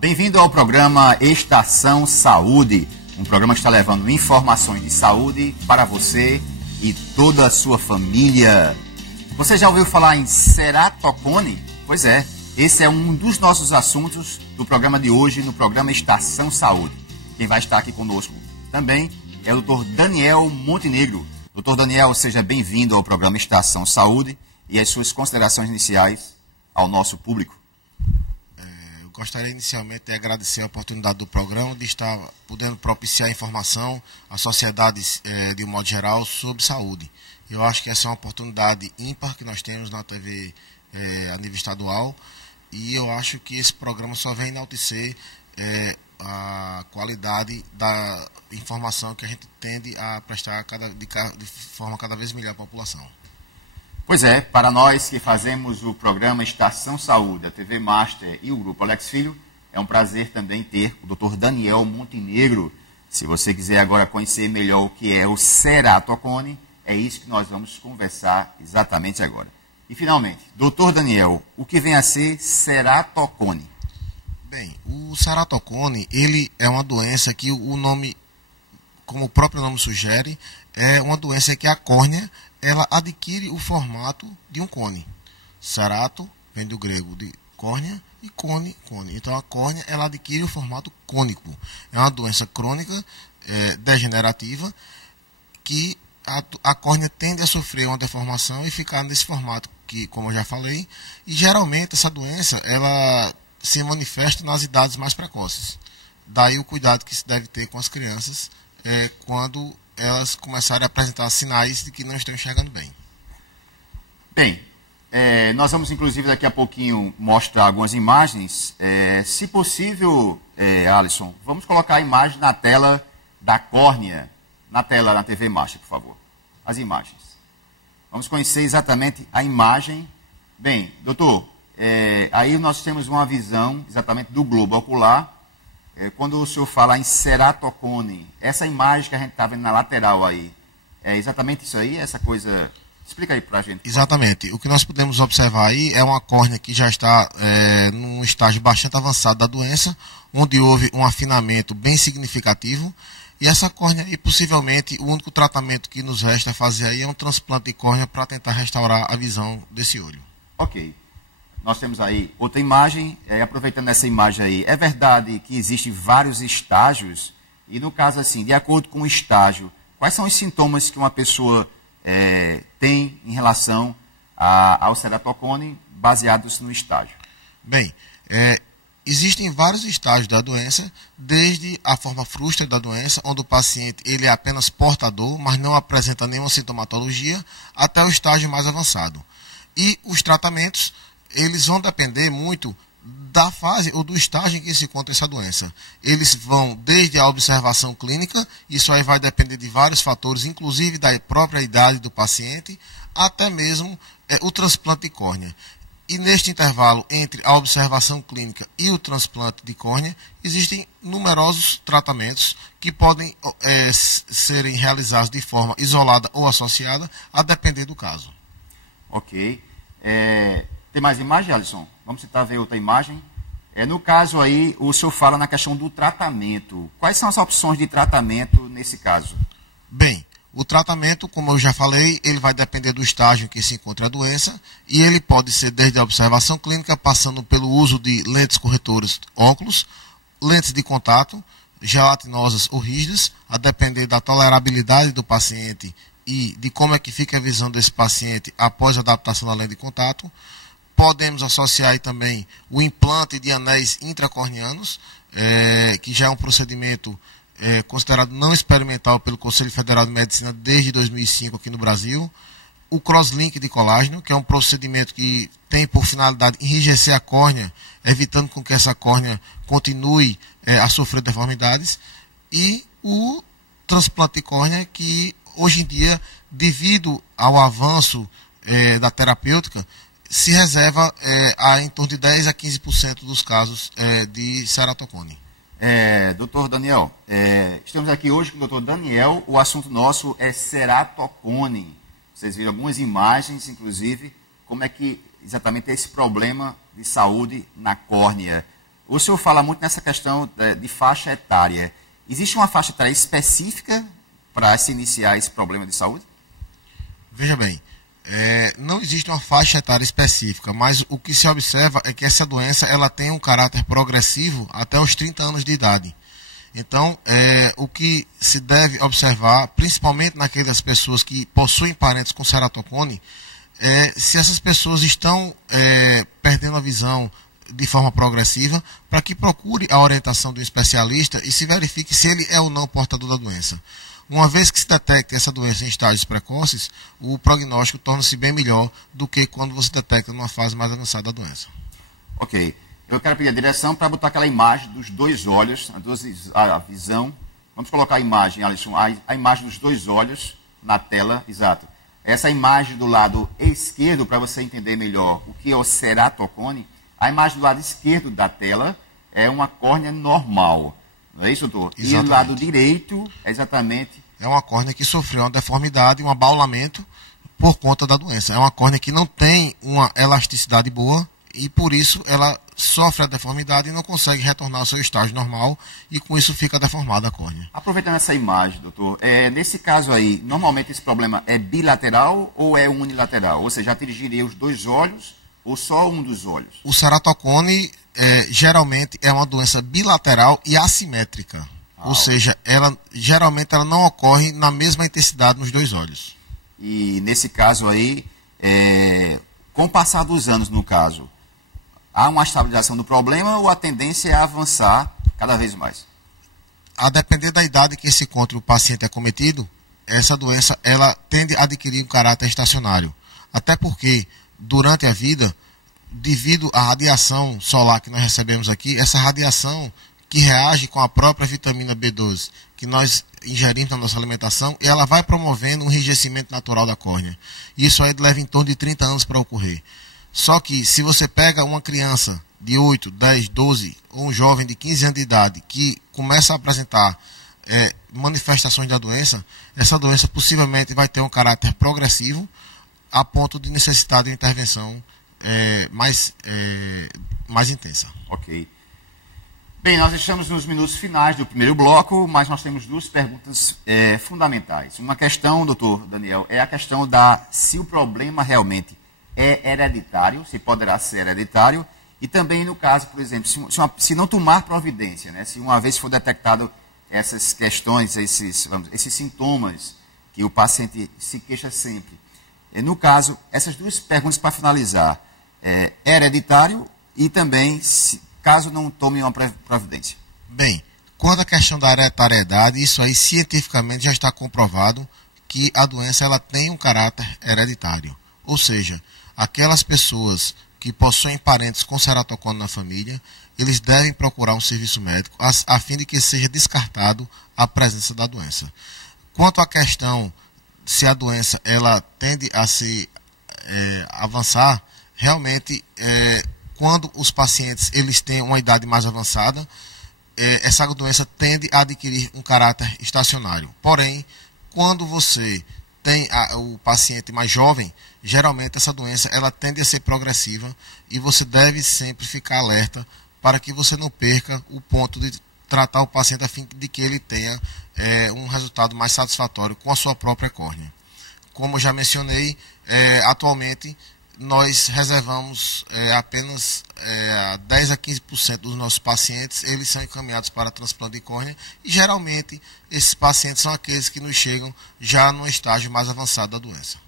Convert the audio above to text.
Bem-vindo ao programa Estação Saúde, um programa que está levando informações de saúde para você e toda a sua família. Você já ouviu falar em ceratocone? Pois é, esse é um dos nossos assuntos do programa de hoje, no programa Estação Saúde. Quem vai estar aqui conosco também é o Dr. Daniel Montenegro. Dr. Daniel, seja bem-vindo ao programa Estação Saúde e as suas considerações iniciais ao nosso público. Gostaria inicialmente de agradecer a oportunidade do programa de estar podendo propiciar informação à sociedade de um modo geral sobre saúde. Eu acho que essa é uma oportunidade ímpar que nós temos na TV a nível estadual e eu acho que esse programa só vem enaltecer a qualidade da informação que a gente tende a prestar de forma cada vez melhor à população. Pois é, para nós que fazemos o programa Estação Saúde, a TV Master e o Grupo Alex Filho, é um prazer também ter o Dr. Daniel Montenegro. Se você quiser agora conhecer melhor o que é o ceratocone, é isso que nós vamos conversar exatamente agora. E finalmente, Dr. Daniel, o que vem a ser ceratocone? Bem, o ceratocone, ele é uma doença que o nome, como o próprio nome sugere, é uma doença que a córnea ela adquire o formato de um cone. Cerato vem do grego de córnea e cone. Então a córnea ela adquire o formato cônico. É uma doença crônica, degenerativa, que a córnea tende a sofrer uma deformação e ficar nesse formato que, como eu já falei, e geralmente essa doença ela se manifesta nas idades mais precoces. Daí o cuidado que se deve ter com as crianças quando elas começarem a apresentar sinais de que não estão enxergando bem. Bem, nós vamos inclusive daqui a pouquinho mostrar algumas imagens. Se possível, Alisson, vamos colocar a imagem na tela da córnea, na tela da TV Master, por favor. As imagens. Vamos conhecer exatamente a imagem. Bem, doutor, aí nós temos uma visão exatamente do globo ocular. Quando o senhor fala em ceratocone, essa imagem que a gente está vendo na lateral aí, é exatamente isso aí? Essa coisa... Explica aí para a gente. Exatamente. O que nós podemos observar aí é uma córnea que já está num estágio bastante avançado da doença, onde houve um afinamento bem significativo. E essa córnea aí, possivelmente, o único tratamento que nos resta fazer aí é um transplante de córnea para tentar restaurar a visão desse olho. Ok. Nós temos aí outra imagem, aproveitando essa imagem aí, é verdade que existem vários estágios, e no caso assim, de acordo com o estágio, quais são os sintomas que uma pessoa tem em relação ao ceratocone, baseados no estágio? Bem, existem vários estágios da doença, desde a forma frustra da doença, onde o paciente ele é apenas portador, mas não apresenta nenhuma sintomatologia, até o estágio mais avançado. E os tratamentos eles vão depender muito da fase ou do estágio em que se encontra essa doença. Eles vão desde a observação clínica, isso aí vai depender de vários fatores, inclusive da própria idade do paciente, até mesmo o transplante de córnea. E neste intervalo entre a observação clínica e o transplante de córnea, existem numerosos tratamentos que podem serem realizados de forma isolada ou associada, a depender do caso. Ok. Tem mais imagem, Alisson? Vamos tentar ver outra imagem. No caso aí, o senhor fala na questão do tratamento. Quais são as opções de tratamento nesse caso? Bem, o tratamento, como eu já falei, ele vai depender do estágio em que se encontra a doença e ele pode ser desde a observação clínica, passando pelo uso de lentes corretoras óculos, lentes de contato, gelatinosas ou rígidas, a depender da tolerabilidade do paciente e de como é que fica a visão desse paciente após a adaptação da lente de contato. Podemos associar aí também o implante de anéis intracorneanos, que já é um procedimento considerado não experimental pelo Conselho Federal de Medicina desde 2005 aqui no Brasil. O crosslink de colágeno, que é um procedimento que tem por finalidade enrijecer a córnea, evitando com que essa córnea continue a sofrer deformidades. E o transplante de córnea, que hoje em dia, devido ao avanço da terapêutica, se reserva a em torno de 10 a 15% dos casos de ceratocone. Doutor Daniel, estamos aqui hoje com o doutor Daniel, o assunto nosso é ceratocone. Vocês viram algumas imagens, inclusive, como é que exatamente é esse problema de saúde na córnea. o senhor fala muito nessa questão de faixa etária. Existe uma faixa etária específica para se iniciar esse problema de saúde? Veja bem, não existe uma faixa etária específica, mas o que se observa é que essa doença ela tem um caráter progressivo até os 30 anos de idade. Então, o que se deve observar, principalmente naquelas pessoas que possuem parentes com ceratocone, se essas pessoas estão perdendo a visão de forma progressiva, para que procure a orientação do especialista e se verifique se ele é ou não portador da doença. Uma vez que se detecte essa doença em estágios precoces, o prognóstico torna-se bem melhor do que quando você detecta numa fase mais avançada da doença. Ok. Eu quero pedir a direção para botar aquela imagem dos dois olhos, a visão. Vamos colocar a imagem, Alisson, a imagem dos dois olhos na tela, exato. Essa imagem do lado esquerdo, para você entender melhor o que é o ceratocone, a imagem do lado esquerdo da tela é uma córnea normal. Não é isso, doutor? Exatamente. E o lado direito é exatamente... É uma córnea que sofreu uma deformidade, um abaulamento por conta da doença. É uma córnea que não tem uma elasticidade boa e por isso ela sofre a deformidade e não consegue retornar ao seu estágio normal e com isso fica deformada a córnea. Aproveitando essa imagem, doutor, nesse caso aí, normalmente esse problema é bilateral ou é unilateral? Ou seja, atingiria os dois olhos ou só um dos olhos? O ceratocone geralmente é uma doença bilateral e assimétrica. Ou seja, geralmente ela não ocorre na mesma intensidade nos dois olhos. E nesse caso aí, com o passar dos anos, no caso, há uma estabilização do problema ou a tendência é avançar cada vez mais? A depender da idade que se encontra o paciente acometido, essa doença ela tende a adquirir um caráter estacionário. Até porque, durante a vida, devido à radiação solar que nós recebemos aqui, essa radiação que reage com a própria vitamina B12 que nós ingerimos na nossa alimentação, ela vai promovendo um enrijecimento natural da córnea. Isso aí leva em torno de 30 anos para ocorrer. Só que se você pega uma criança de 8, 10, 12 ou um jovem de 15 anos de idade que começa a apresentar manifestações da doença, essa doença possivelmente vai ter um caráter progressivo a ponto de necessitar de uma intervenção mais intensa. Ok. Bem, nós estamos nos minutos finais do primeiro bloco, mas nós temos duas perguntas fundamentais. Uma questão, doutor Daniel, é a questão se o problema realmente é hereditário, se poderá ser hereditário, e também no caso, por exemplo, se não tomar providência, né, se uma vez for detectado essas questões, esses sintomas que o paciente se queixa sempre. No caso, essas duas perguntas para finalizar, é hereditário e também caso não tome uma providência. Bem, quando a questão da hereditariedade, isso aí cientificamente já está comprovado que a doença ela tem um caráter hereditário. Ou seja, aquelas pessoas que possuem parentes com ceratocone na família, eles devem procurar um serviço médico a fim de que seja descartado a presença da doença. Quanto à questão se a doença ela tende a se avançar, realmente quando os pacientes eles têm uma idade mais avançada, essa doença tende a adquirir um caráter estacionário. Porém, quando você tem o paciente mais jovem, geralmente essa doença ela tende a ser progressiva e você deve sempre ficar alerta para que você não perca o ponto de tratar o paciente a fim de que ele tenha um resultado mais satisfatório com a sua própria córnea. Como eu já mencionei, atualmente nós reservamos apenas 10 a 15% dos nossos pacientes, eles são encaminhados para transplante de córnea e geralmente esses pacientes são aqueles que nos chegam já no estágio mais avançado da doença.